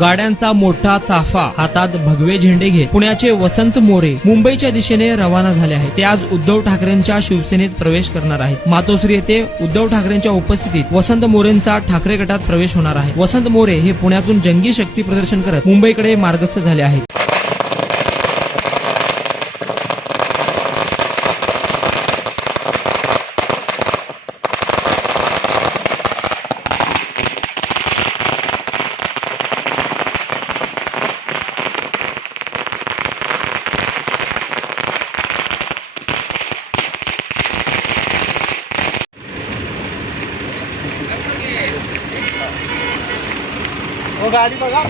गाड्यांचा मोठा ताफा हातात भगवे झेंडे घेत पुण्याचे वसंत मोरे मुंबईच्या दिशेने रवाना झाले आहेत. ते आज उद्धव ठाकरेंच्या शिवसेनेत प्रवेश करणार आहेत. मातोश्री येथे उद्धव ठाकरेंच्या उपस्थितीत वसंत मोरेंचा ठाकरे गटात प्रवेश होणार आहे. वसंत मोरे हे पुण्यातून जंगी शक्ती प्रदर्शन करत मुंबईकडे मार्गस्थ झाले आहेत. गाडी बघा.